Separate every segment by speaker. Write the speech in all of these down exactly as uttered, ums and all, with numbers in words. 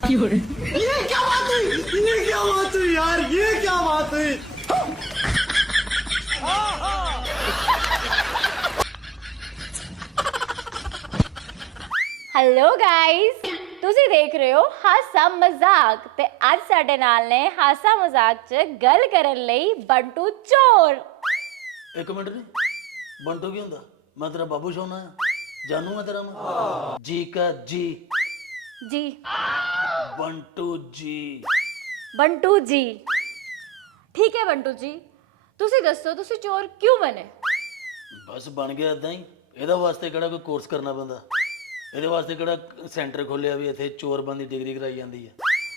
Speaker 1: ये क्या बात हुई, ये क्या बात हुई यार, ये क्या बात हुई।
Speaker 2: ਹੈਲੋ ਗਾਇਸ, ਤੁਸੀਂ ਦੇਖ ਰਹੇ ਹੋ ਹਾਸਾ ਮਜ਼ਾਕ ਤੇ ਅੱਜ ਸਾਡੇ ਨਾਲ ਨੇ ਹਾਸਾ ਮਜ਼ਾਕ 'ਚ ਗੱਲ ਕਰਨ ਲਈ ਬੰਟੂ ਚੋਰ।
Speaker 3: ਇੱਕ ਮਿੰਟ ਨਹੀਂ, ਬੰਟੂ ਕੀ ਹੁੰਦਾ? ਮੈਂ ਤੇਰਾ ਬਾਬੂ ਸੋਨਾ ਆ, ਜਾਨੂ ਮੈਂ ਤੇਰਾ ਮੈਂ ਜੀ ਕਾ ਜੀ
Speaker 2: ਜੀ
Speaker 3: ਬੰਟੂ ਜੀ।
Speaker 2: ਬੰਟੂ ਜੀ ਠੀਕ ਹੈ ਬੰਟੂ ਜੀ, ਤੁਸੀਂ ਦੱਸੋ ਤੁਸੀਂ ਚੋਰ ਕਿਉਂ ਬਣੇ?
Speaker 3: ਬਸ ਬਣ ਗਿਆ ਇਦਾਂ ਹੀ। ਇਹਦਾ ਵਾਸਤੇ ਕਿਹੜਾ ਕੋਈ ਕੋਰਸ ਕਰਨਾ ਪੈਂਦਾ? ਇਹਦੇ ਵਾਸਤੇ ਕਿਹੜਾ ਸੈਂਟਰ ਖੋਲਿਆ ਵੀ ਇੱਥੇ ਚੋਰਬੰਦ ਦੀ ਡਿਗਰੀ ਕਰਾਈ ਜਾਂਦੀ ਹੈ?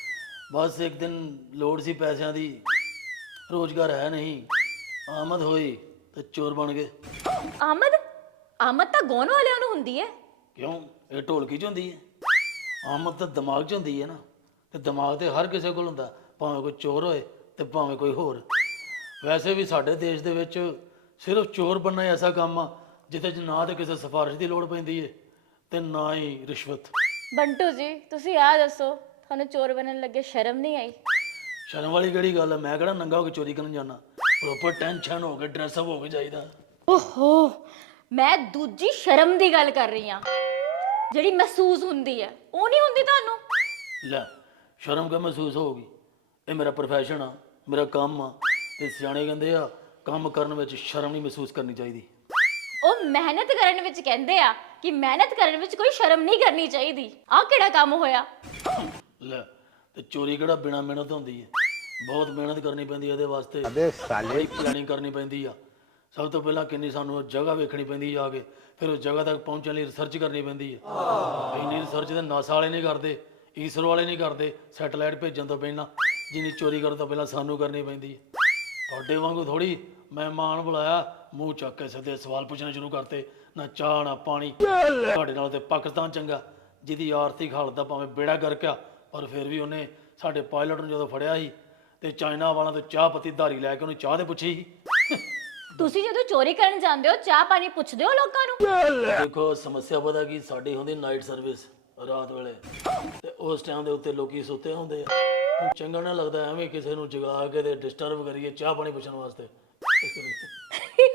Speaker 3: ਬਸ ਇੱਕ ਦਿਨ ਲੋੜ ਸੀ ਪੈਸਿਆਂ ਦੀ, ਰੋਜ਼ਗਾਰ ਹੈ ਨਹੀਂ, ਆਮਦ ਹੋਈ ਤੇ ਚੋਰ ਬਣ ਗਏ।
Speaker 2: ਆਮਦ ਆਮਦ ਤਾਂ ਗਾਉਣ ਵਾਲਿਆਂ ਨੂੰ ਹੁੰਦੀ ਹੈ।
Speaker 3: ਕਿਉਂ? ਇਹ ਢੋਲਕੀ 'ਚ ਹੁੰਦੀ ਹੈ? ਆਮਦ ਤਾਂ ਦਿਮਾਗ 'ਚ ਹੁੰਦੀ ਹੈ ਨਾ, ਤੇ ਦਿਮਾਗ ਤੇ ਹਰ ਕਿਸੇ ਕੋਲ ਹੁੰਦਾ, ਭਾਵੇਂ ਕੋਈ ਚੋਰ ਹੋਏ ਤੇ ਭਾਵੇਂ ਕੋਈ ਹੋਰ। ਵੈਸੇ ਵੀ ਸਾਡੇ ਦੇਸ਼ ਦੇ ਵਿੱਚ ਸਿਰਫ ਚੋਰ ਬਣਨਾ ਹੀ ਐਸਾ ਕੰਮ ਆ ਜਿੱਥੇ 'ਚ ਨਾ ਤਾਂ ਕਿਸੇ ਸਿਫਾਰਿਸ਼ ਦੀ ਲੋੜ ਪੈਂਦੀ ਹੈ ਤੇ ਨਾ ਹੀ ਰਿਸ਼ਵਤ।
Speaker 2: ਬੰਟੂ ਜੀ ਤੁਸੀਂ ਆ ਦੱਸੋ, ਤੁਹਾਨੂੰ ਚੋਰ ਬਣਨ ਲੱਗੇ ਸ਼ਰਮ ਨਹੀਂ ਆਈ?
Speaker 3: ਸ਼ਰਮ ਵਾਲੀ ਕਿਹੜੀ ਗੱਲ ਹੈ? ਮੈਂ ਕਿਹੜਾ ਨੰਗਾ ਹੋ ਕੇ ਚੋਰੀ ਕਰਨ ਜਾਣਾ, ਪ੍ਰੋਪਰ ਟੈਨਸ਼ਨ ਹੋ ਕੇ ਡਰੈਸਅਪ ਹੋ ਕੇ ਜਾਈਦਾ।
Speaker 2: ਓਹੋ, ਮੈਂ ਦੂਜੀ ਸ਼ਰਮ ਦੀ ਗੱਲ ਕਰ ਰਹੀ ਹਾਂ, ਜਿਹੜੀ ਮਹਿਸੂਸ ਹੁੰਦੀ ਹੈ, ਉਹ ਨਹੀਂ ਹੁੰਦੀ ਤੁਹਾਨੂੰ?
Speaker 3: ਲੈ, ਸ਼ਰਮ ਕਿਉਂ ਮਹਿਸੂਸ ਹੋਊਗੀ? ਇਹ ਮੇਰਾ ਪ੍ਰੋਫੈਸ਼ਨ ਆ, ਮੇਰਾ ਕੰਮ ਆ, ਤੇ ਸਿਆਣੇ ਕਹਿੰਦੇ ਆ ਕੰਮ ਕਰਨ ਵਿੱਚ ਸ਼ਰਮ ਨਹੀਂ ਮਹਿਸੂਸ ਕਰਨੀ ਚਾਹੀਦੀ।
Speaker 2: ਉਹ ਮਿਹਨਤ ਕਰਨ ਵਿੱਚ ਕਹਿੰਦੇ ਆ ਕਿ ਮਿਹਨਤ ਕਰਨ ਵਿੱਚ ਕੋਈ ਸ਼ਰਮ ਨਹੀਂ ਕਰਨੀ ਚਾਹੀਦੀ। ਆਹ ਕਿਹੜਾ ਕੰਮ ਹੋਇਆ?
Speaker 3: ਲੈ, ਤੇ ਚੋਰੀ ਕਿਹੜਾ ਬਿਨਾ ਮਿਹਨਤ ਹੁੰਦੀ ਹੈ? ਬਹੁਤ ਮਿਹਨਤ ਕਰਨੀ ਪੈਂਦੀ ਹੈ ਇਹਦੇ ਵਾਸਤੇ।
Speaker 1: अबे साले,
Speaker 3: ਪਲੈਨਿੰਗ ਕਰਨੀ ਪੈਂਦੀ ਆ। ਸਭ ਤੋਂ ਪਹਿਲਾਂ ਕਿੰਨੀ ਸਾਨੂੰ ਜਗ੍ਹਾ ਵੇਖਣੀ ਪੈਂਦੀ ਜਾ ਕੇ, ਫਿਰ ਉਸ ਜਗ੍ਹਾ ਤੱਕ ਪਹੁੰਚਣ ਲਈ ਰਿਸਰਚ ਕਰਨੀ ਪੈਂਦੀ ਹੈ। ਇੰਨੀ ਰਿਸਰਚ ਤਾਂ ਨਾਸਾ ਵਾਲੇ ਨਹੀਂ ਕਰਦੇ, ਈਸਰੋ ਵਾਲੇ ਨਹੀਂ ਕਰਦੇ, ਸੈਟੇਲਾਈਟ ਭੇਜਣ ਤੋਂ ਪਹਿਲਾਂ ਜਿੰਨੀ ਚੋਰੀ ਕਰਨ ਤੋਂ ਪਹਿਲਾਂ ਸਾਨੂੰ ਕਰਨੀ ਪੈਂਦੀ ਹੈ। ਤੁਹਾਡੇ ਵਾਂਗੂ ਥੋੜੀ ਮਹਿਮਾਨ ਬੁਲਾਇਆ, ਮੂੰਹ ਚੱਕ ਕੇ ਸਿੱਧੇ ਸਵਾਲ ਪੁੱਛਣੇ ਸ਼ੁਰੂ ਕਰਤੇ, ਨਾ ਚਾਹ ਨਾ ਪਾਣੀ। ਤੁਹਾਡੇ ਨਾਲ ਤੇ ਪਾਕਿਸਤਾਨ ਚੰਗਾ, ਜਿਹਦੀ ਆਰਥਿਕ ਹਾਲਤ ਦਾ ਭਾਵੇਂ ਬੇੜਾ ਗਰਕ ਆ, ਪਰ ਫਿਰ ਵੀ ਉਹਨੇ ਸਾਡੇ ਪਾਇਲਟ ਨੂੰ ਜਦੋਂ ਫੜਿਆ ਸੀ ਤੇ ਚਾਈਨਾ ਵਾਲਾ ਤੋਂ ਚਾਹ ਪੱਤੀ ਧਾਰੀ ਲੈ ਕੇ ਉਹਨੂੰ ਚਾਹ ਦੇ ਪੁੱਛੀ ਸੀ।
Speaker 2: ਤੁਸੀਂ ਜਦੋਂ ਚੋਰੀ ਕਰਨ ਜਾਂਦੇ ਹੋ ਚਾਹ ਪਾਣੀ ਪੁੱਛਦੇ ਹੋ ਲੋਕਾਂ ਨੂੰ?
Speaker 3: ਦੇਖੋ ਸਮੱਸਿਆ ਪਤਾ ਕੀ, ਸਾਡੀ ਹੁੰਦੀ ਨਾਈਟ ਸਰਵਿਸ ਰਾਤ ਵੇਲੇ, ਤੇ ਉਸ ਟਾਈਮ ਦੇ ਉੱਤੇ ਲੋਕੀ ਸੁੱਤੇ ਹੁੰਦੇ ਆ। ਹੁਣ ਚੰਗਾ ਨਾ ਲੱਗਦਾ ਐਵੇਂ ਕਿਸੇ ਨੂੰ ਜਗਾ ਕੇ ਤੇ ਡਿਸਟਰਬ ਕਰੀਏ ਚਾਹ ਪਾਣੀ ਪੁੱਛਣ ਵਾਸਤੇ। ਇਸ ਕਰਕੇ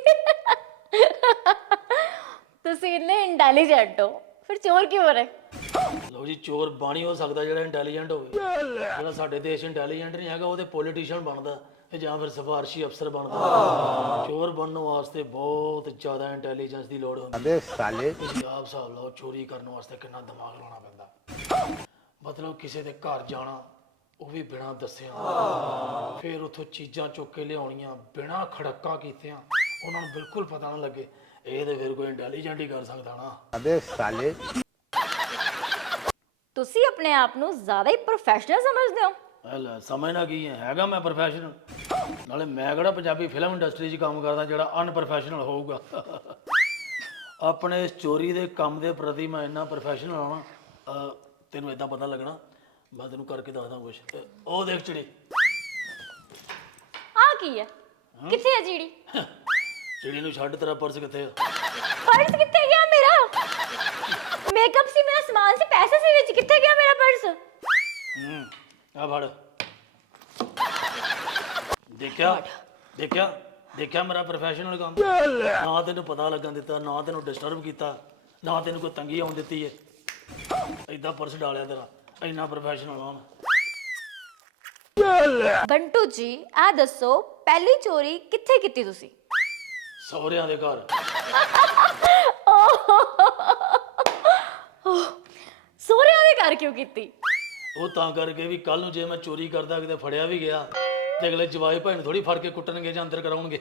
Speaker 2: ਤੁਸੀਂ ਇੰਨੇ ਇੰਟੈਲੀਜੈਂਟ ਹੋ, ਫਿਰ ਚੋਰ ਕਿਉਂ ਬਣੇ?
Speaker 3: ਲਓ ਜੀ, ਚੋਰ ਬਾਣੀ ਹੋ ਸਕਦਾ ਜਿਹੜਾ ਇੰਟੈਲੀਜੈਂਟ ਹੋਵੇ। ਜਿਹੜਾ ਸਾਡੇ ਦੇਸ਼ ਇੰਟੈਲੀਜੈਂਟ ਨਹੀਂ ਹੈਗਾ, ਉਹਦੇ ਪੋਲੀਟੀਸ਼ੀਅਨ ਬਣਦਾ ਤੇ ਜਾਂ ਫਿਰ ਸਿਫਾਰਸ਼ੀ ਅਫਸਰ ਬਣਦਾ। ਚੋਰ ਬਣਨ ਵਾਸਤੇ ਬਹੁਤ ਜ਼ਿਆਦਾ ਇੰਟੈਲੀਜੈਂਸ ਦੀ ਲੋੜ ਹੁੰਦੀ।
Speaker 1: अबे साले,
Speaker 3: ਤੁਸੀਂ ਆਪ ਹਿਸਾਬ ਲਾਓ, ਚੋਰੀ ਕਰਨ ਵਾਸਤੇ ਕਿੰਨਾ ਦਿਮਾਗ ਲਾਉਣਾ ਪੈਂਦਾ। ਮਤਲਬ ਕਿਸੇ ਦੇ ਘਰ ਜਾਣਾ, ਉਹ ਵੀ ਬਿਨਾਂ ਦੱਸਿਆ, ਫਿਰ ਉੱਥੋਂ ਚੀਜ਼ਾਂ ਚੁੱਕ ਕੇ ਲਿਆਉਣੀਆਂ ਬਿਨਾਂ ਖੜੱਕਾ ਕੀਤਿਆਂ, ਉਹਨਾਂ ਨੂੰ ਬਿਲਕੁਲ ਪਤਾ ਨਾ ਲੱਗੇ। ਇਹ ਤੇ ਫਿਰ ਕੋਈ ਇੰਟੈਲੀਜੈਂਟ ਹੀ ਕਰ ਸਕਦਾ ਨਾ।
Speaker 1: अबे साले,
Speaker 2: ਤੁਸੀਂ ਆਪਣੇ ਆਪ ਨੂੰ ਜ਼ਿਆਦਾ ਹੀ ਪ੍ਰੋਫੈਸ਼ਨਲ ਸਮਝਦੇ ਹੋ।
Speaker 3: ਇਹ ਲੈ, ਸਮਝਣਾ ਕੀ ਹੈ, ਹੈਗਾ ਮੈਂ ਪ੍ਰੋਫੈਸ਼ਨਲ। ਨਾਲੇ ਮੈਂ ਕਿਹੜਾ ਪੰਜਾਬੀ ਫਿਲਮ ਇੰਡਸਟਰੀ 'ਚ ਕੰਮ ਕਰਦਾ ਜਿਹੜਾ ਅਨਪ੍ਰੋਫੈਸ਼ਨਲ ਹੋਊਗਾ। ਆਪਣੇ ਇਸ ਚੋਰੀ ਦੇ ਕੰਮ ਦੇ ਪ੍ਰਤੀ ਮੈਂ ਇੰਨਾ ਪ੍ਰੋਫੈਸ਼ਨਲ ਆਉਣਾ, ਤੈਨੂੰ ਇਦਾਂ ਪਤਾ ਲੱਗਣਾ। ਮੈਂ ਤੈਨੂੰ ਕਰਕੇ ਦੱਸਦਾ ਕੁਛ। ਉਹ ਦੇਖ ਚਿੜੀ,
Speaker 2: ਆਹ ਕੀ ਹੈ? ਕਿੱਥੇ ਹੈ ਚਿੜੀ?
Speaker 3: ਚਿੜੀ ਨੂੰ ਛੱਡ, ਤੇਰਾ ਪਰਸ ਕਿੱਥੇ ਆ?
Speaker 2: ਪਰਸ ਕਿੱਥੇ ਗਿਆ ਮੇਰਾ? ਮੇਕਅਪ ਸੀ, ਮੇਰਾ ਸਮਾਨ ਸੀ, ਪੈਸੇ ਸੀ ਵਿੱਚ, ਕਿੱਥੇ ਗਿਆ ਮੇਰਾ ਪਰਸ?
Speaker 3: ਹੂੰ, ਆ ਫੜ। ਦੇਖਿਆ ਦੇਖਿਆ ਦੇਖਿਆ ਮੇਰਾ ਪ੍ਰੋਫੈਸ਼ਨਲ ਕੰਮ। ਨਾ ਤੈਨੂੰ ਪਤਾ ਲੱਗਣ ਦਿੱਤਾ, ਨਾ ਤੈਨੂੰ ਡਿਸਟਰਬ ਕੀਤਾ, ਨਾ ਤੈਨੂੰ ਕੋਈ ਤੰਗੀ ਆਉਣ ਦਿੱਤੀ ਹੈ। ਏਦਾਂ ਪਰਸ ਡਾਲਿਆ ਤੇਰਾ, ਇੰਨਾ ਪ੍ਰੋਫੈਸ਼ਨਲ ਹਾਂ ਮੈਂ।
Speaker 2: ਬੰਟੂ ਜੀ ਆ ਦੱਸੋ, ਪਹਿਲੀ ਚੋਰੀ ਕਿੱਥੇ ਕੀਤੀ ਤੁਸੀਂ?
Speaker 3: ਸਹੁਰਿਆਂ ਦੇ ਘਰ।
Speaker 2: ਸਹੁਰਿਆਂ ਦੇ ਘਰ ਕਿਉਂ ਕੀਤੀ?
Speaker 3: ਉਹ ਤਾਂ ਕਰਕੇ ਵੀ ਕੱਲ ਨੂੰ ਜੇ ਮੈਂ ਚੋਰੀ ਕਰਦਾ ਕਿਤੇ ਫੜਿਆ ਵੀ ਗਿਆ ਤੇ ਅਗਲੇ ਜਵਾਈ ਭਾਈ ਨੂੰ ਥੋੜੀ ਫੜ ਕੇ ਕੁੱਟਣਗੇ ਜਾਂ ਅੰਦਰ ਕਰਾਉਣਗੇ।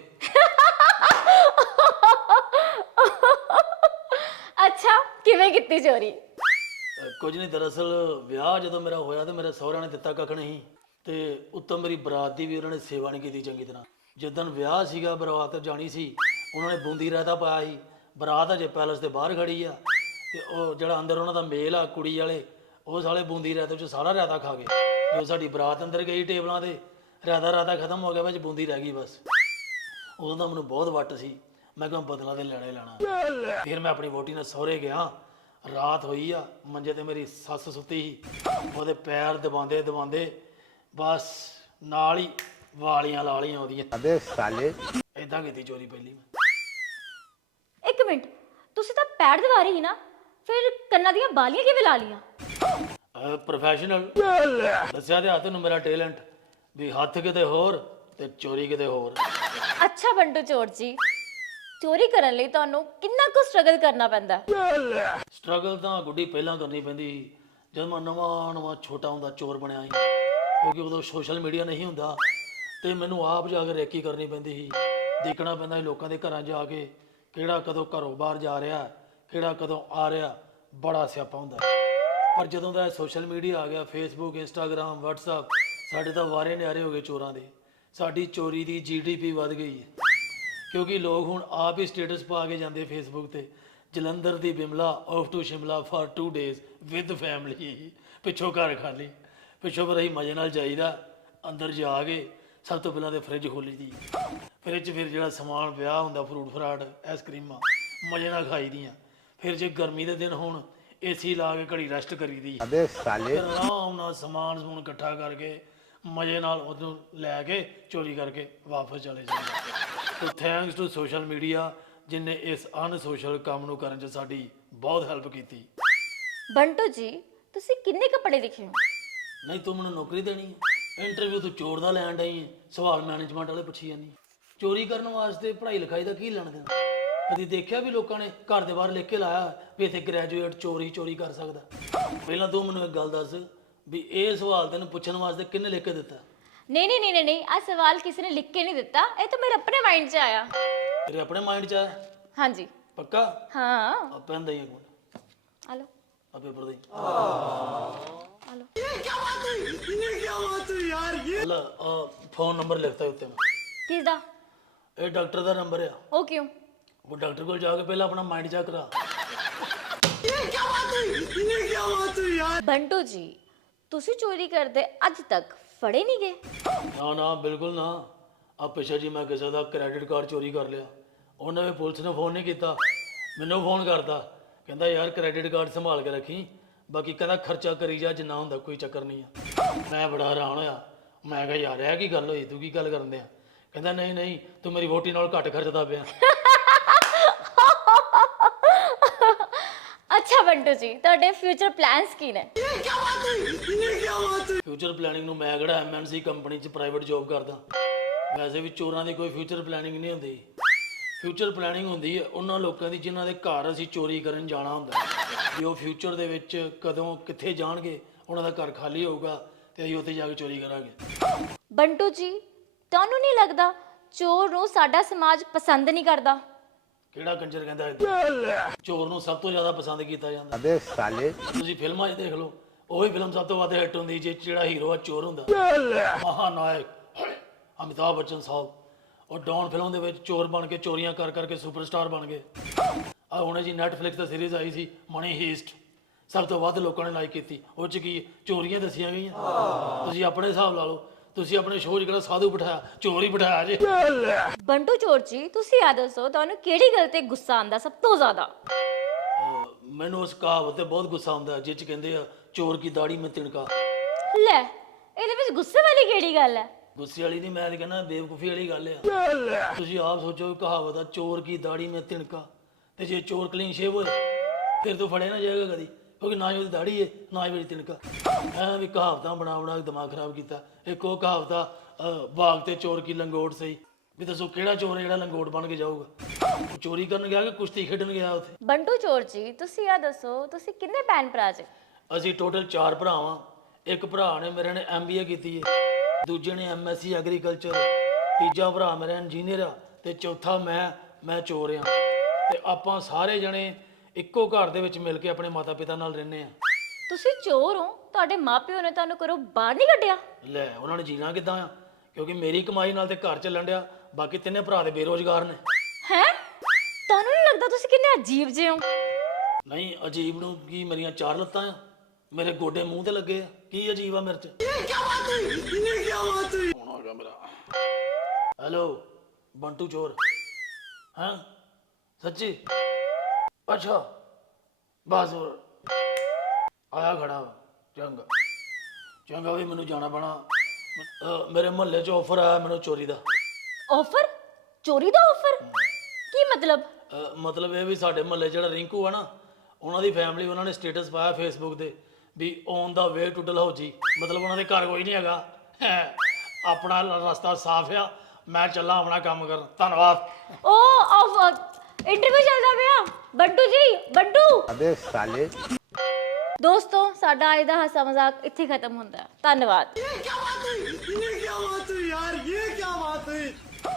Speaker 2: ਅੱਛਾ, ਕਿਵੇਂ ਕੀਤੀ ਚੋਰੀ?
Speaker 3: ਅਹ ਕੁਝ ਨਹੀਂ, ਦਰਅਸਲ ਵਿਆਹ ਜਦੋਂ ਮੇਰਾ ਹੋਇਆ ਤੇ ਮੇਰੇ ਸਹੁਰਿਆਂ ਨੇ ਦਿੱਤਾ ਕੱਖ ਨਹੀਂ, ਤੇ ਉੱਤੋਂ ਮੇਰੀ ਬਰਾਤ ਦੀ ਵੀ ਉਹਨਾਂ ਨੇ ਸੇਵਾ ਨਹੀਂ ਕੀਤੀ ਚੰਗੀ ਤਰ੍ਹਾਂ। ਜਿੱਦਣ ਵਿਆਹ ਸੀਗਾ, ਬਰਾਤ ਜਾਣੀ ਸੀ, ਉਹਨਾਂ ਨੇ ਬੂੰਦੀ ਰਾਇਤਾ ਪਾਇਆ ਸੀ। ਬਰਾਤ ਅਜੇ ਪੈਲਸ ਦੇ ਬਾਹਰ ਖੜੀ ਆ, ਤੇ ਉਹ ਜਿਹੜਾ ਅੰਦਰ ਉਹਨਾਂ ਦਾ ਮੇਲ ਆ ਕੁੜੀ ਵਾਲੇ, ਉਹ ਸਾਲੇ ਬੂੰਦੀ ਰਾਇਤੇ 'ਚ ਸਾਰਾ ਰਾਇਤਾ ਖਾ ਗਏ। ਜੋ ਸਾਡੀ ਬਰਾਤ ਅੰਦਰ ਗਈ ਟੇਬਲਾਂ ਤੇ, ਰਾਇਤਾ ਰਾਇਤਾ ਖਤਮ ਹੋ ਗਿਆ, ਵਿੱਚ ਬੂੰਦੀ ਰਹਿ ਗਈ ਬਸ। ਉਦੋਂ ਤਾਂ ਮੈਨੂੰ ਬਹੁਤ ਵੱਟ ਸੀ, ਮੈਂ ਕਿਹਾ ਬਦਲਾ ਤੇ ਲੈਣਾ ਹੀ ਲੈਣਾ। ਫਿਰ ਮੈਂ ਆਪਣੀ ਵਹੁਟੀ ਨਾਲ ਸਹੁਰੇ ਗਿਆ, ਰਾਤ ਹੋਈ ਆ ਮੰਜੇ ਤੇ ਮੇਰੀ ਸੱਸ ਸੁੱਤੀ ਸੀ, ਉਹਦੇ ਪੈਰ ਦਬਾਉਂਦੇ ਦਬਾਉਂਦੇ ਬਸ ਨਾਲ ਹੀ ਵਾਲੀਆਂ ਲਾਲੀਆਂ ਉਹਦੀਆਂ।
Speaker 4: अबे साले
Speaker 3: ਏਦਾਂ ਕੀਤੀ ਚੋਰੀ ਪਹਿਲੀ ਮੈਂ।
Speaker 2: ਇੱਕ ਮਿੰਟ, ਤੁਸੀਂ ਤਾਂ ਪੈਰ ਦਬਾ ਰਹੀ ਸੀ ਨਾ, ਫਿਰ ਕੰਨਾਂ ਦੀਆਂ ਬਾਲੀਆਂ ਕਿਵੇਂ ਲਾ ਲੀਆਂ?
Speaker 3: ਪ੍ਰੋਫੈਸ਼ਨਲ ਦੱਸਿਆ ਤੇ ਆ ਤੈਨੂੰ ਮੇਰਾ ਟੈਲੈਂਟ ਵੀ ਹੱਥ ਕਿਤੇ ਹੋਰ ਤੇ ਚੋਰੀ ਕਿਤੇ ਹੋਰ।
Speaker 2: ਅੱਛਾ ਬੰਟੂ ਚੋਰ ਜੀ, ਚੋਰੀ ਕਰਨ ਲਈ ਤੁਹਾਨੂੰ ਕਿੰਨਾ ਕੁ ਸਟਰਗਲ ਕਰਨਾ ਪੈਂਦਾ ਹੈ?
Speaker 3: ਸਟਰਗਲ ਤਾਂ ਗੁੱਡੀ ਪਹਿਲਾਂ ਕਰਨੀ ਪੈਂਦੀ ਸੀ, ਜਦ ਮੈਂ ਨਵਾਂ ਨਵਾਂ ਛੋਟਾ ਹੁੰਦਾ ਚੋਰ ਬਣਿਆ ਸੀ, ਕਿਉਂਕਿ ਉਦੋਂ ਸੋਸ਼ਲ ਮੀਡੀਆ ਨਹੀਂ ਹੁੰਦਾ ਤੇ ਮੈਨੂੰ ਆਪ ਜਾ ਕੇ ਰੇਕੀ ਕਰਨੀ ਪੈਂਦੀ ਸੀ। ਦੇਖਣਾ ਪੈਂਦਾ ਸੀ ਲੋਕਾਂ ਦੇ ਘਰਾਂ ਜਾ ਕੇ ਕਿਹੜਾ ਕਦੋਂ ਘਰੋਂ ਬਾਹਰ ਜਾ ਰਿਹਾ, ਕਿਹੜਾ ਕਦੋਂ ਆ ਰਿਹਾ, ਬੜਾ ਸਿਆਪਾ ਹੁੰਦਾ। ਪਰ ਜਦੋਂ ਦਾ ਸੋਸ਼ਲ ਮੀਡੀਆ ਆ ਗਿਆ, ਫੇਸਬੁੱਕ, ਇੰਸਟਾਗ੍ਰਾਮ, ਵਟਸਐਪ, ਸਾਡੇ ਤਾਂ ਵਾਰੇ ਨਿਆਰੇ ਹੋ ਗਏ ਚੋਰਾਂ ਦੇ। ਸਾਡੀ ਚੋਰੀ ਦੀ ਜੀਡੀਪੀ ਵੱਧ ਗਈ ਹੈ, ਕਿਉਂਕਿ ਲੋਕ ਹੁਣ ਆਪ ਹੀ ਸਟੇਟਸ ਪਾ ਕੇ ਜਾਂਦੇ ਫੇਸਬੁੱਕ ਤੇ, ਜਲੰਧਰ ਦੀ Bimla off to Shimla for two days with family. ਪਿੱਛੋਂ ਘਰ ਖਾਲੀ, ਪਿੱਛੋਂ ਪਰ ਅਸੀਂ ਮਜ਼ੇ ਨਾਲ ਜਾਈਦਾ। ਅੰਦਰ ਜਾ ਕੇ ਸਭ ਤੋਂ ਪਹਿਲਾਂ ਤੇ ਫ੍ਰਿਜ ਖੋਲੀ ਦੀ, ਫ੍ਰਿਜ 'ਚ ਫਿਰ ਜਿਹੜਾ ਸਮਾਨ ਪਿਆ ਹੁੰਦਾ, ਫਰੂਟ ਫਰਾਟ, ਆਈਸਕ੍ਰੀਮਾਂ, ਮਜ਼ੇ ਨਾਲ ਖਾਈ ਦੀਆਂ। ਫਿਰ ਜੇ ਗਰਮੀ ਦੇ ਦਿਨ ਹੋਣ ਏਸੀ ਲਾ ਕੇ ਘੜੀ ਰੈਸਟ ਕਰੀਦੀ।
Speaker 4: अबे साले
Speaker 3: ਫਿਰ ਆਰਾਮ ਨਾਲ ਸਮਾਨ ਸਮੂਨ ਇਕੱਠਾ ਕਰਕੇ ਮਜ਼ੇ ਨਾਲ ਉਹਨੂੰ ਲੈ ਕੇ ਚੋਰੀ ਕਰਕੇ ਵਾਪਸ ਚਲੇ ਜਾਂਦੇ। So thanks to social media, ਜਿਨੇ ਇਸ ਅਨਸੋਸ਼ਲ ਕੰਮ ਨੂੰ ਕਰਨ 'ਚ ਸਾਡੀ ਬਹੁਤ ਹੈਲਪ ਕੀਤੀ।
Speaker 2: ਬੰਟੂ ਜੀ, ਤੁਸੀਂ ਕਿੰਨੇ ਕੱਪੜੇ ਲਿਖੇ ਹੋ?
Speaker 3: ਨਹੀਂ ਤੂੰ ਮੈਨੂੰ ਨੌਕਰੀ ਦੇਣੀ ਹੈ? ਇੰਟਰਵਿਊ ਤੂੰ ਚੋਰ ਦਾ ਲੈਣ ਡਈ ਹੈ, ਸਵਾਲ ਮੈਨੇਜਮੈਂਟ ਵਾਲੇ ਪੁੱਛੀ ਜਾਂਦੀ। ਚੋਰੀ ਕਰਨ ਵਾਸਤੇ ਪੜ੍ਹਾਈ ਲਿਖਾਈ ਦਾ ਕੀ ਲੈਣ ਦੇਣਾ? ਕਦੀ ਦੇਖਿਆ ਵੀ ਲੋਕਾਂ ਨੇ ਘਰ ਦੇ ਬਾਹਰ ਲਿਖ ਕੇ ਲਾਇਆ ਵੀ ਇੱਥੇ ਗ੍ਰੈਜੂਏਟ ਚੋਰੀ ਚੋਰੀ ਕਰ ਸਕਦਾ? ਪਹਿਲਾਂ ਤੂੰ ਮੈਨੂੰ ਇੱਕ ਗੱਲ ਦੱਸ ਵੀ ਇਹ ਸਵਾਲ ਤੈਨੂੰ ਪੁੱਛਣ ਵਾਸਤੇ ਕਿਹਨੇ ਲਿਖ ਕੇ ਦਿੱਤਾ?
Speaker 2: ਨਹੀਂ ਨਹੀਂ ਨਹੀਂ ਨਹੀਂ, ਆ ਸਵਾਲ ਕਿਸੇ ਨੇ ਲਿਖ ਕੇ ਨਹੀਂ ਦਿੱਤਾ, ਇਹ ਤਾਂ ਮੇਰੇ ਆਪਣੇ ਮਾਈਂਡ 'ਚ ਆਇਆ।
Speaker 3: ਤੇਰੇ ਆਪਣੇ ਮਾਈਂਡ 'ਚ ਆਇਆ?
Speaker 2: ਹਾਂਜੀ।
Speaker 3: ਪੱਕਾ?
Speaker 2: ਹਾਂ,
Speaker 3: ਆ ਪੈਨ ਦੇ ਇੱਕ ਮਿੰਟ,
Speaker 2: ਆ ਲਓ
Speaker 3: ਆ ਪੇਪਰ ਦੇ।
Speaker 2: ਆ ਲਓ।
Speaker 1: ये क्या बात हुई, ये क्या बात हुई यार, ये
Speaker 3: ਲੈ ਆ ਫੋਨ ਨੰਬਰ ਲਿਖਤਾ ਉੱਤੇ ਮੈਂ।
Speaker 2: ਕਿਸ ਦਾ?
Speaker 3: ਇਹ ਡਾਕਟਰ ਦਾ ਨੰਬਰ ਆ।
Speaker 2: ਉਹ ਕਿਉਂ?
Speaker 3: ਉਹ ਡਾਕਟਰ ਕੋਲ ਜਾ ਕੇ ਪਹਿਲਾਂ ਆਪਣਾ ਮਾਈਂਡ ਚੈੱਕ ਕਰਾ।
Speaker 1: ये क्या बात हुई, ये क्या बात हुई यार।
Speaker 2: ਬੰਟੂ ਜੀ, ਤੁਸੀਂ ਚੋਰੀ ਕਰਦੇ ਅੱਜ ਤੱਕ ਫੜੇ ਨਹੀਂ ਗਏ?
Speaker 3: ਨਾ ਨਾ ਬਿਲਕੁਲ ਨਾ। ਆ ਪਿੱਛੇ ਜੀ ਮੈਂ ਕਿਸੇ ਦਾ ਕ੍ਰੈਡਿਟ ਕਾਰਡ ਚੋਰੀ ਕਰ ਲਿਆ, ਉਹਨੇ ਵੀ ਪੁਲਿਸ ਨੇ ਫੋਨ ਨਹੀਂ ਕੀਤਾ, ਮੈਨੂੰ ਫੋਨ ਕਰਤਾ, ਕਹਿੰਦਾ ਯਾਰ ਕ੍ਰੈਡਿਟ ਕਾਰਡ ਸੰਭਾਲ ਕੇ ਰੱਖੀ, ਬਾਕੀ ਕਹਿੰਦਾ ਖਰਚਾ ਕਰੀ ਜਾ, ਜਿੰਨਾ ਹੁੰਦਾ ਕੋਈ ਚੱਕਰ ਨਹੀਂ ਆ। ਮੈਂ ਬੜਾ ਹੈਰਾਨ ਹੋਇਆ, ਮੈਂ ਕਿਹਾ ਯਾਰ ਇਹ ਕੀ ਗੱਲ ਹੋਈ, ਤੂੰ ਕੀ ਗੱਲ ਕਰਨ ਦਿਆ? ਕਹਿੰਦਾ ਨਹੀਂ ਨਹੀਂ ਤੂੰ ਮੇਰੀ ਵੋਟੀ ਨਾਲ ਘੱਟ ਖਰਚਦਾ ਪਿਆ।
Speaker 2: ਅੱਛਾ ਬੰਟੂ ਜੀ, ਤੁਹਾਡੇ ਫਿਊਚਰ ਪਲਾਨਸ ਕੀ ਨੇ?
Speaker 1: ये क्या बात हुई, ये क्या बात हुई।
Speaker 3: ਫਿਊਚਰ ਪਲੈਨਿੰਗ ਨੂੰ ਮੈਂ ਕਿਹੜਾ ਐਮਐਨਸੀ ਕੰਪਨੀ 'ਚ ਪ੍ਰਾਈਵੇਟ ਜੌਬ ਕਰਦਾ? ਵੈਸੇ ਵੀ ਚੋਰਾਂ ਦੀ ਕੋਈ ਫਿਊਚਰ ਪਲੈਨਿੰਗ ਨਹੀਂ ਹੁੰਦੀ। ਫਿਊਚਰ ਪਲੈਨਿੰਗ ਹੁੰਦੀ ਹੈ ਉਹਨਾਂ ਲੋਕਾਂ ਦੀ ਜਿਨ੍ਹਾਂ ਦੇ ਘਰ ਅਸੀਂ ਚੋਰੀ ਕਰਨ ਜਾਣਾ ਹੁੰਦਾ, ਵੀ ਉਹ ਫਿਊਚਰ ਦੇ ਵਿੱਚ ਕਦੋਂ ਕਿੱਥੇ ਜਾਣਗੇ, ਉਹਨਾਂ ਦਾ ਘਰ ਖਾਲੀ ਹੋਊਗਾ ਤੇ ਅਸੀਂ ਉੱਥੇ ਜਾ ਕੇ ਚੋਰੀ ਕਰਾਂਗੇ।
Speaker 2: ਬੰਟੂ ਜੀ, ਤੁਹਾਨੂੰ ਨਹੀਂ ਲੱਗਦਾ ਚੋਰ ਨੂੰ ਸਾਡਾ ਸਮਾਜ ਪਸੰਦ ਨਹੀਂ ਕਰਦਾ?
Speaker 3: ਕਿਹੜਾ ਕੰਜਰ ਕਹਿੰਦਾ ਏਦਾਂ? ਚੋਰ ਨੂੰ ਸਭ ਤੋਂ ਜ਼ਿਆਦਾ ਪਸੰਦ ਕੀਤਾ ਜਾਂਦਾ।
Speaker 4: अबे साले
Speaker 3: ਤੁਸੀਂ ਫਿਲਮਾਂ 'ਚ ਦੇਖ ਲਓ, ਉਹੀ ਫਿਲਮ ਸਭ ਤੋਂ ਵੱਧ ਹਿੱਟ ਹੁੰਦੀ ਜੇ ਜਿਹੜਾ ਹੀਰੋ ਆ ਚੋਰ ਹੁੰਦਾ। ਮਹਾਨਾਇਕ ਅਮਿਤਾਭ ਬੱਚਨ ਸਾਹਿਬ, ਉਹ ਡੌਨ ਫਿਲਮ ਦੇ ਵਿੱਚ ਚੋਰ ਬਣ ਕੇ ਚੋਰੀਆਂ ਕਰ ਕਰਕੇ ਸੁਪਰਸਟਾਰ ਬਣ ਗਏ। ਆ ਹੁਣੇ ਜੀ ਨੈਟਫਲਿਕਸ ਤੇ ਸੀਰੀਜ਼ ਆਈ ਸੀ ਮਨੀ ਹੀਸਟ, ਸਭ ਤੋਂ ਵੱਧ ਲੋਕਾਂ ਨੇ ਲਾਈਕ ਕੀਤੀ। ਉਹ 'ਚ ਕੀ ਚੋਰੀਆਂ ਦੱਸੀਆਂ ਗਈਆਂ। ਤੁਸੀਂ ਆਪਣੇ ਹਿਸਾਬ ਲਾ ਲਓ, ਤੁਸੀਂ ਆਪਣੇ ਸ਼ੋਅ 'ਚ ਕਿਹੜਾ ਸਾਧੂ ਬਿਠਾਇਆ, ਚੋਰ ਹੀ ਬਿਠਾਇਆ ਜੇ।
Speaker 2: ਬੰਟੂ ਚੋਰ ਜੀ, ਤੁਸੀਂ ਆ ਦੱਸੋ ਤੁਹਾਨੂੰ ਕਿਹੜੀ ਗੱਲ ਤੇ ਗੁੱਸਾ ਆਉਂਦਾ ਸਭ ਤੋਂ ਜ਼ਿਆਦਾ?
Speaker 3: ਅਹ ਮੈਨੂੰ ਉਸ ਕਹਾਵਤ ਤੇ ਬਹੁਤ ਗੁੱਸਾ ਆਉਂਦਾ ਜਿਹ 'ਚ ਕਹਿੰਦੇ ਆ ਚੋਰ ਕੀ ਦਾੜੀ ਮੈਂ ਤਿਣਕਾ।
Speaker 2: ਲੈ, ਇਹਦੇ ਵਿੱਚ ਗੁੱਸੇ ਵਾਲੀ ਕਿਹੜੀ ਗੱਲ ਹੈ?
Speaker 3: ਗੁੱਸੇ ਵਾਲੀ ਨਹੀਂ, ਮੈਂ ਤਾਂ ਕਹਿੰਦਾ ਬੇਵਕੂਫੀ ਵਾਲੀ ਗੱਲ ਆ। ਤੁਸੀਂ ਆਪ ਸੋਚੋ, ਕਹਾਵਤ ਆ ਚੋਰ ਕੀ ਦਾੜੀ ਮੈਂ ਤਿਣਕਾ, ਤੇ ਜੇ ਚੋਰ ਕਲੀਨ ਸ਼ੇਵ ਹੋਏ ਫਿਰ ਤੋਂ ਫੜਿਆ ਨਾ ਜਾਏਗਾ ਕਦੀ, ਕਿਉਂਕਿ ਨਾ ਹੀ ਉਹਦੀ ਦਾੜੀ ਹੈ ਨਾ ਹੀ ਉਹਦੀ ਤਿਣਕਾ। ਐਂ ਵੀ ਕਹਾਵਤਾਂ ਬਣਾ ਬਣਾ ਕੇ ਦਿਮਾਗ ਖਰਾਬ ਕੀਤਾ। ਇੱਕ ਉਹ ਕਹਾਵਤ ਆ ਅਹ ਬਾਗ ਤੇ ਚੋਰ ਕੀ ਲੰਗੋਟ ਸਹੀ, ਵੀ ਦੱਸੋ ਕਿਹੜਾ ਚੋਰ ਹੈ ਜਿਹੜਾ ਲੰਗੋਟ ਬਣ ਕੇ ਜਾਊਗਾ? ਉਹ ਚੋਰੀ ਕਰਨ ਗਿਆ ਕਿ ਕੁਸ਼ਤੀ ਖੇਡਣ ਗਿਆ ਉੱਥੇ?
Speaker 2: ਬੰਟੂ ਚੋਰ ਜੀ, ਤੁਸੀਂ ਆ ਦੱਸੋ ਤੁਸੀਂ ਕਿੰਨੇ ਭੈਣ ਭਰਾ ਜੇ?
Speaker 3: ਅਸੀਂ ਟੋਟਲ ਚਾਰ ਭਰਾ ਵਾਂ। ਇੱਕ ਭਰਾ ਨੇ ਮੇਰੇ ਨੇ ਐਮ ਬੀ ਏ ਕੀਤੀ ਹੈ, ਦੂਜੇ ਨੇ ਐਮ ਐਸ ਸੀ ਐਗਰੀਕਲਚਰ, ਤੀਜਾ ਭਰਾ ਮੇਰਾ ਇੰਜੀਨੀਅਰ ਆ, ਤੇ ਚੌਥਾ ਮੈਂ ਮੈਂ ਚੋਰ ਆ। ਤੇ ਆਪਾਂ ਸਾਰੇ ਜਣੇ ਇੱਕੋ ਘਰ ਦੇ ਵਿੱਚ ਮਿਲ ਕੇ ਆਪਣੇ ਮਾਤਾ ਪਿਤਾ ਨਾਲ ਰਹਿੰਦੇ ਆ।
Speaker 2: ਤੁਸੀਂ ਚੋਰ ਹੋ, ਤੁਹਾਡੇ ਮਾਪਿਓ ਨੇ ਤੁਹਾਨੂੰ ਘਰੋਂ ਬਾਹਰ ਨਹੀਂ ਕੱਢਿਆ?
Speaker 3: ਲੈ ਉਹਨਾਂ ਨੇ ਜੀਣਾ ਕਿੱਦਾਂ ਆ, ਕਿਉਂਕਿ ਮੇਰੀ ਕਮਾਈ ਨਾਲ ਤੇ ਘਰ ਚੱਲਣ ਡਿਆ, ਬਾਕੀ ਤਿੰਨੇ ਭਰਾ ਦੇ ਬੇਰੋਜ਼ਗਾਰ ਨੇ।
Speaker 2: ਹੈ, ਤੁਹਾਨੂੰ ਨਹੀਂ ਲੱਗਦਾ ਤੁਸੀਂ ਕਿੰਨੇ ਅਜੀਬ ਜਿਹੇ ਹੋ?
Speaker 3: ਨਹੀਂ ਅਜੀਬ ਨੂੰ ਕੀ, ਮੇਰੀਆਂ ਚਾਰ ਲੱਤਾਂ ਆ, ਮੇਰੇ ਗੋਡੇ ਮੂੰਹ ਤੇ ਲੱਗੇ ਆ, ਕੀ ਅਜੀਬ ਆ ਮੇਰੇ 'ਚ?
Speaker 1: ये क्या बात हुई, ये क्या बात हुई।
Speaker 3: ਕੌਣ ਆ ਗਿਆ ਮੇਰਾ? ਹੈਲੋ ਬੰਟੂ ਚੋਰ? ਹਾਂ ਸੱਚੀ? ਅੱਛਾ ਬਸ ਹੋਰ ਆਇਆ ਖੜਾ ਵਾ। ਚੰਗਾ ਚੰਗਾ ਵੀ ਮੈਨੂੰ ਜਾਣਾ ਪੈਣਾ। ਅਹ ਮੇਰੇ ਮੁਹੱਲੇ 'ਚ ਆਫਰ ਆਇਆ ਮੈਨੂੰ ਚੋਰੀ ਦਾ।
Speaker 2: ਆਫਰ? ਚੋਰੀ ਦਾ ਆਫਰ? ਕੀ ਮਤਲਬ?
Speaker 3: ਅਹ ਮਤਲਬ ਇਹ ਵੀ ਸਾਡੇ ਮੁਹੱਲੇ ਜਿਹੜਾ ਰਿੰਕੂ ਆ ਨਾ, ਉਹਨਾਂ ਦੀ ਫੈਮਿਲੀ, ਉਹਨਾਂ ਨੇ ਸਟੇਟਸ ਪਾਇਆ ਫੇਸਬੁੱਕ ਤੇ ਵੀ on the way to Dalhousie. ਮਤਲਬ ਉਹਨਾਂ ਦੇ ਘਰ ਕੋਈ ਨਹੀਂ ਹੈਗਾ, ਆਪਣਾ ਰਸਤਾ ਸਾਫ਼ ਆ। ਮੈਂ ਚੱਲਾਂ ਆਪਣਾ ਕੰਮ ਕਰਨ। ਧੰਨਵਾਦ।
Speaker 2: ਓ ਆਫਰ ਇੰਟਰਵਿਊ ਚੱਲਦਾ ਪਿਆ। ਬੰਟੂ ਜੀ, ਬੰਟੂ।
Speaker 4: अबे साले
Speaker 2: ਦੋਸਤੋ, ਸਾਡਾ ਅੱਜ ਦਾ ਹਾਸਾ ਮਜ਼ਾਕ ਇੱਥੇ ਖਤਮ ਹੁੰਦਾ ਹੈ। ਧੰਨਵਾਦ।
Speaker 1: ये क्या बात हुई ये क्या बात हुई यार ये क्या बात हुई